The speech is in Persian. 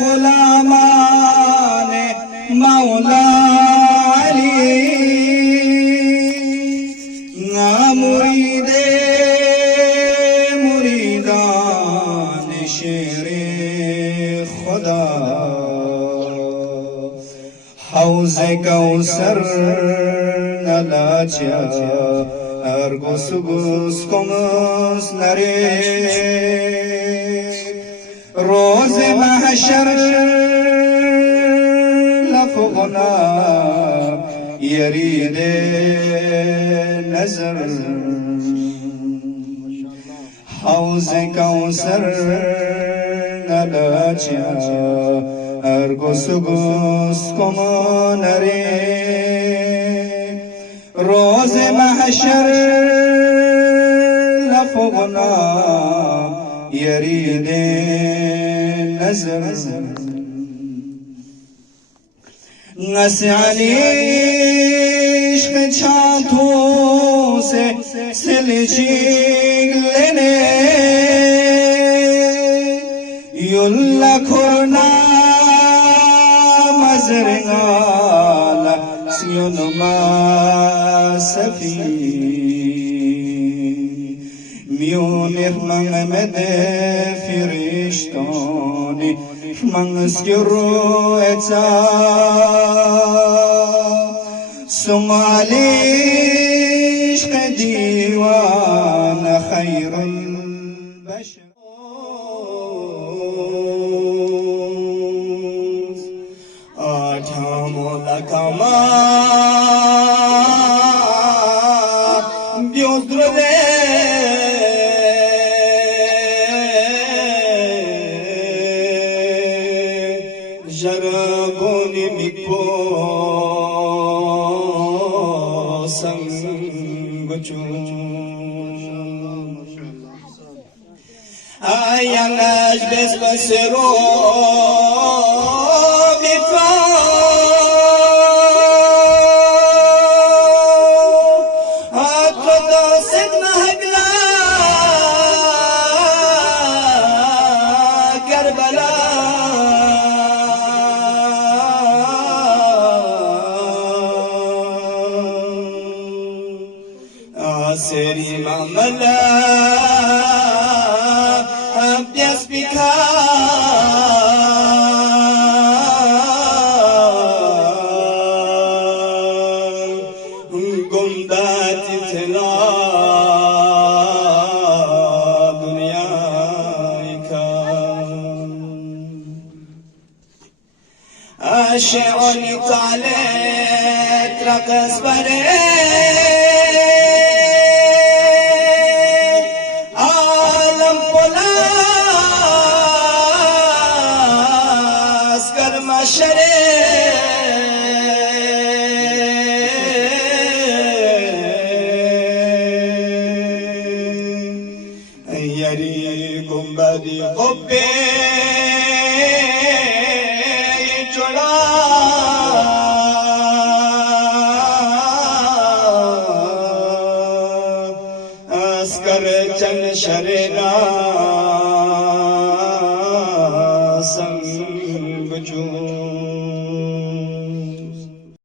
غلامان مولا علی مریدان شیر خدا حوض کوثر نلاچیا ارگوس گوس کمس نره روز محشر لفظنا يريد نظر حوض کوثر نلاچیا ارگوس گوس کمانره روز محشر لفظنا يريد نظر نسعلی عشق چانتو سے سلچیگ لینے یلا کھرنا مزرگالا سیونما سفی میونر محمد فرشتانی منسکرو اتا سمالیش دیوان خیر البشر آجام لکما بیوزدرده Jaragoni mikpo sangochu Ayanash besbasero bitra Atroda set mahagla Karbala Seri mamala abdias bika gumdati tela dunya ika ash'ani talet raqas bare Yari gumbadi hobbe choda askar chan sharena